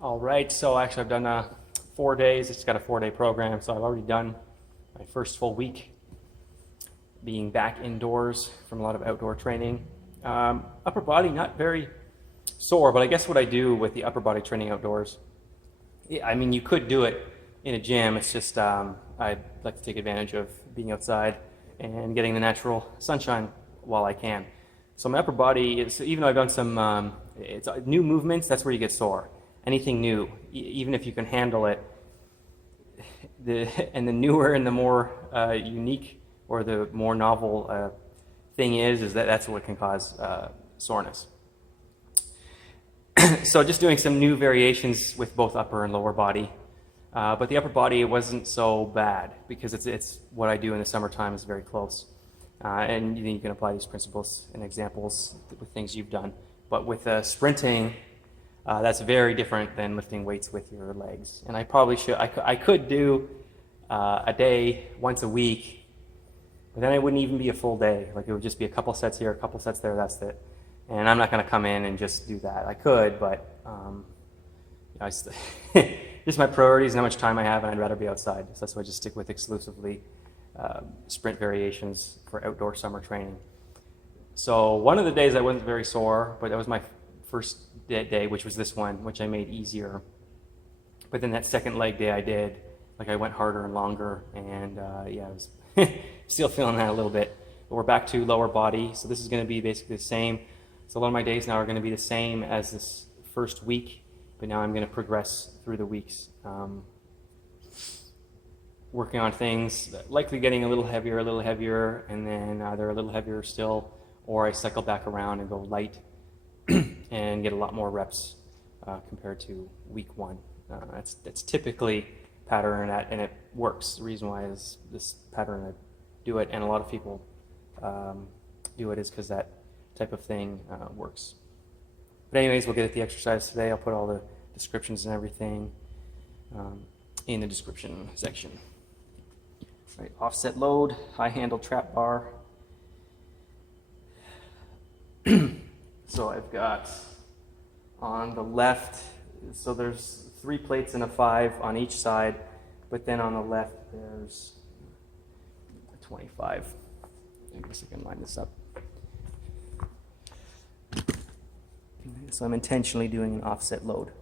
All right, so actually I've done 4 days. It's got a 4-day program, so I've already done my first full week being back indoors from a lot of outdoor training. Upper body, not very sore, but I guess what I do with the upper body training outdoors, yeah, I mean, you could do it in a gym. It's just I like to take advantage of being outside and getting the natural sunshine while I can. So my upper body is, even though I've done some it's new movements, that's where you get sore. Anything new, even if you can handle it, the newer and the more unique or the more novel thing is that's what can cause soreness. So just doing some new variations with both upper and lower body. But the upper body wasn't so bad because it's what I do in the summertime is very close. And you can apply these principles and examples with things you've done. But with sprinting, that's very different than lifting weights with your legs. And I probably should, I could do a day once a week, but then it wouldn't even be a full day. Like it would just be a couple sets here, a couple sets there, that's it. And I'm not going to come in and just do that. I could, but just my priorities and how much time I have, and I'd rather be outside. So that's why I just stick with exclusively sprint variations for outdoor summer training. So one of the days I wasn't very sore, but that was my first day, which was this one, which I made easier. But then that second leg day I did, like I went harder and longer, and yeah, I was still feeling that a little bit. But we're back to lower body, so this is going to be basically the same. So a lot of my days now are going to be the same as this first week, but now I'm going to progress through the weeks. Working on things, likely getting a little heavier, and then either a little heavier still, or I cycle back around and go light and get a lot more reps compared to week one. That's typically pattern, and it works. The reason why is this pattern I do it, and a lot of people do it, is because that type of thing works. But anyways, we'll get at the exercise today. I'll put all the descriptions and everything in the description section. Right, offset load, high handle trap bar. So I've got on the left, so there's 3 plates and a 5 on each side, but then on the left there's a 25. I guess I can line this up. So I'm intentionally doing an offset load.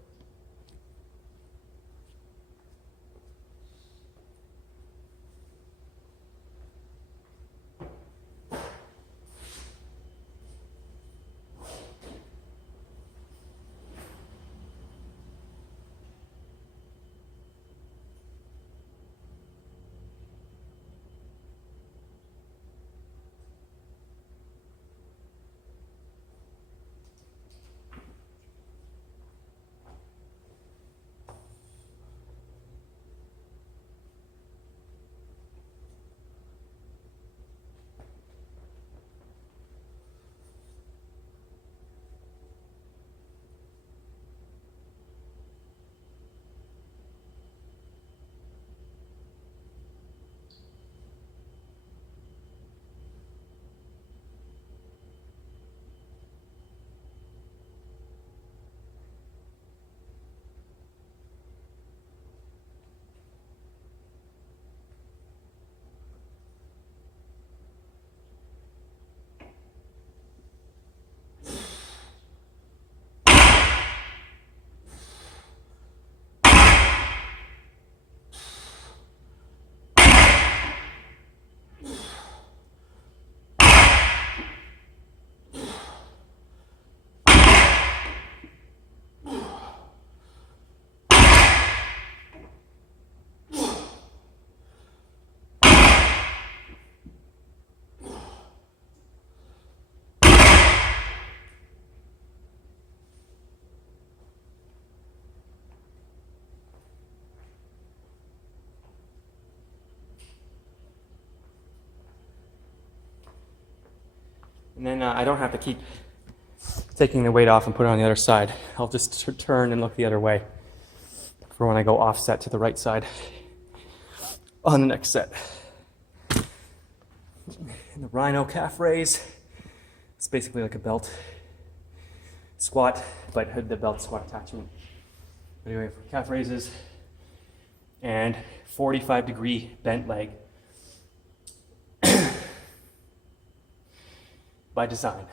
And then I don't have to keep taking the weight off and put it on the other side. I'll just turn and look the other way for when I go offset to the right side on the next set. And the Rhino calf raise, it's basically like a belt squat, but the belt squat attachment. Anyway, for calf raises and 45-degree bent leg by design.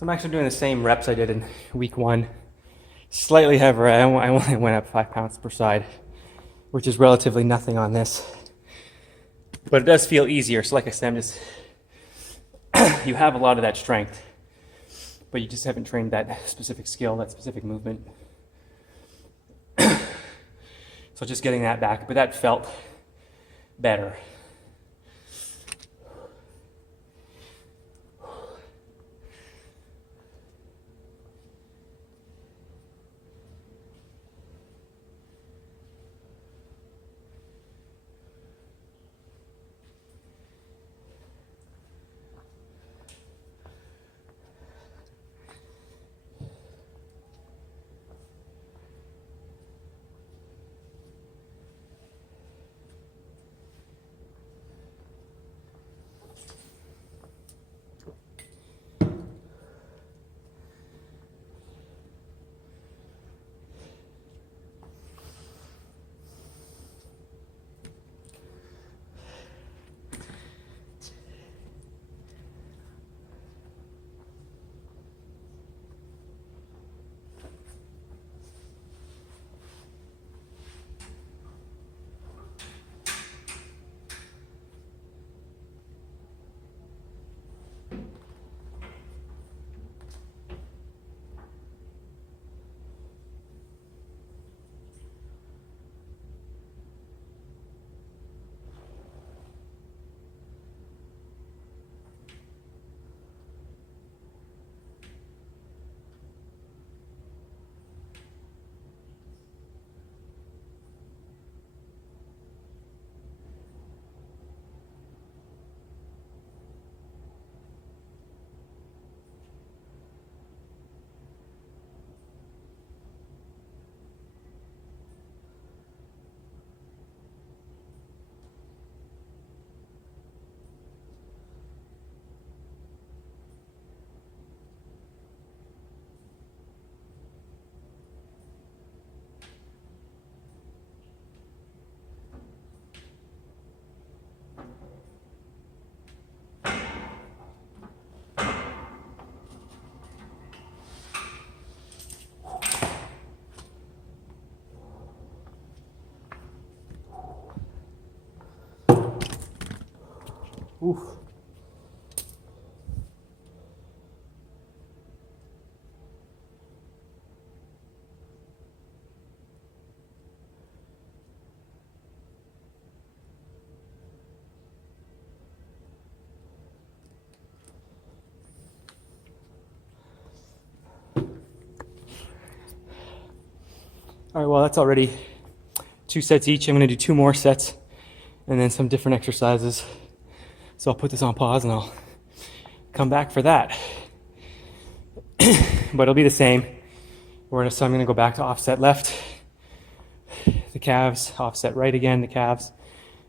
So I'm actually doing the same reps I did in week 1. Slightly heavier. I only went up 5 pounds per side, which is relatively nothing on this. But it does feel easier. So like I said, I'm just, you have a lot of that strength, but you just haven't trained that specific skill, that specific movement. So just getting that back, but that felt better. Oof. All right, well, that's already 2 sets each. I'm going to do 2 more sets and then some different exercises. So I'll put this on pause and I'll come back for that. But it'll be the same. So I'm going to go back to offset left, the calves, offset right again, the calves,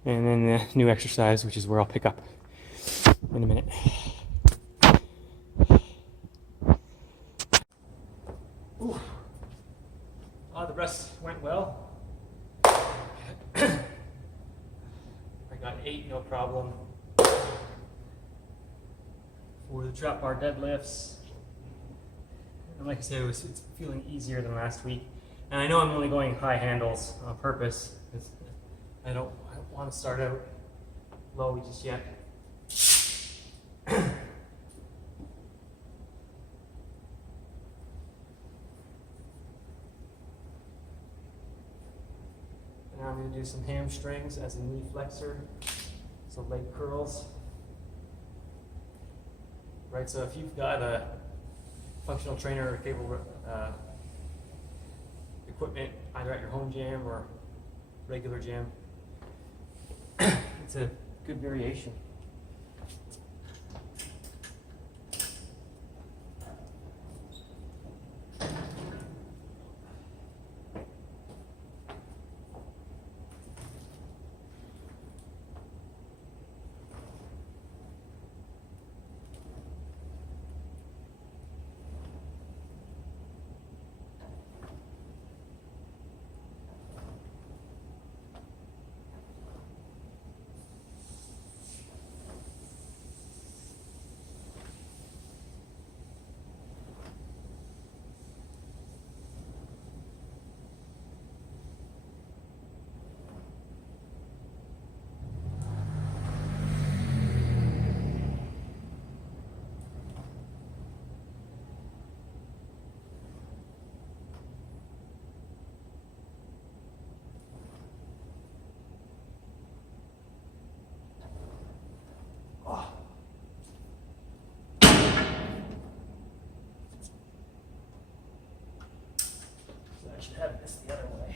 and then the new exercise, which is where I'll pick up in a minute. Ooh. The rest went well. I got 8, no problem. For the trap bar deadlifts, and like I said, it's feeling easier than last week. And I know I'm only going high handles on purpose because I don't want to start out low just yet. Now I'm going to do some hamstrings as a knee flexor, so leg curls. Right, so if you've got a functional trainer or cable equipment, either at your home gym or regular gym, it's a good variation. have this the other way.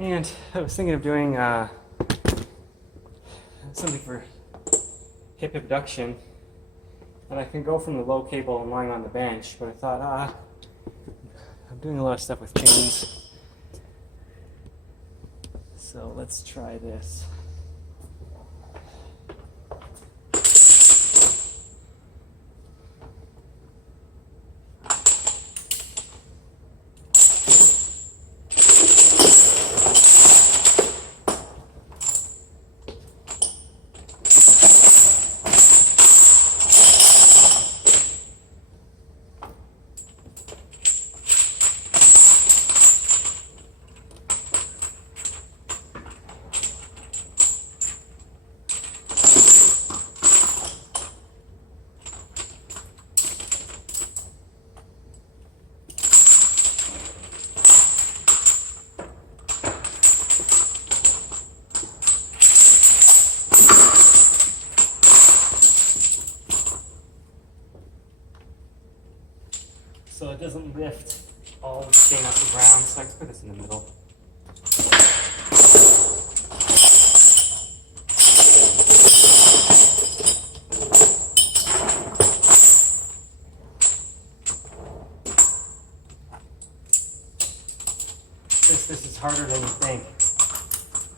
And I was thinking of doing something for hip abduction, and I can go from the low cable and lying on the bench, but I thought, I'm doing a lot of stuff with chains, so let's try this. So it doesn't lift all the chain off the ground, so I can put this in the middle. This is harder than you think.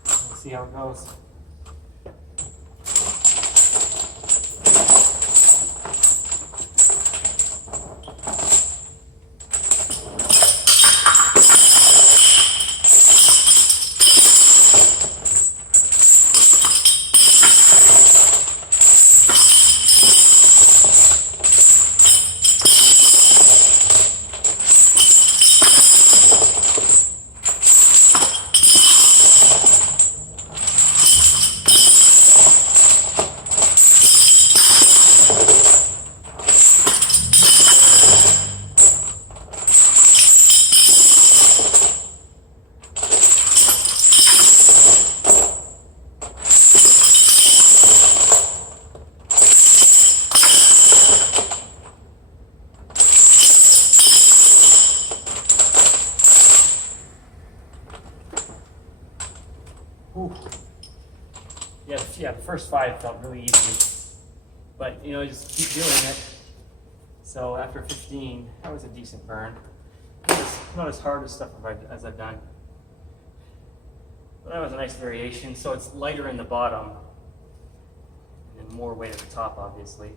Let's see how it goes. Yeah, the first 5 felt really easy, but you know, just keep doing it. So after 15, that was a decent burn. Not as hard as stuff as I've done. But that was a nice variation. So it's lighter in the bottom and then more weight at the top, obviously.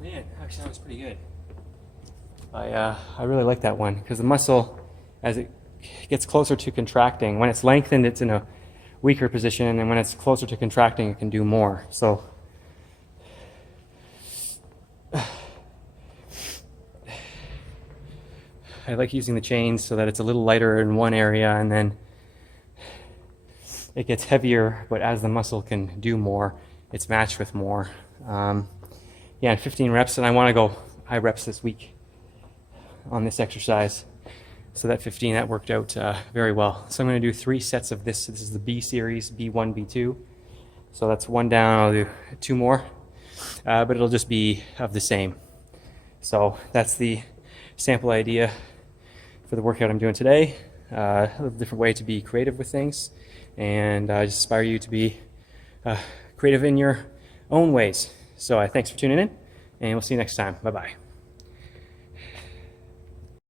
Man, actually that was pretty good. I really like that one because the muscle, as it gets closer to contracting, when it's lengthened it's in a weaker position, and when it's closer to contracting it can do more. So I like using the chains so that it's a little lighter in one area and then it gets heavier, but as the muscle can do more, it's matched with more. Yeah, 15 reps, and I want to go high reps this week on this exercise. So that 15, that worked out very well. So I'm going to do 3 sets of this. This is the B series, B1, B2. So that's 1 down, I'll do 2 more, but it'll just be of the same. So that's the sample idea for the workout I'm doing today. A little different way to be creative with things, and I just inspire you to be creative in your own ways. So thanks for tuning in, and we'll see you next time. Bye-bye.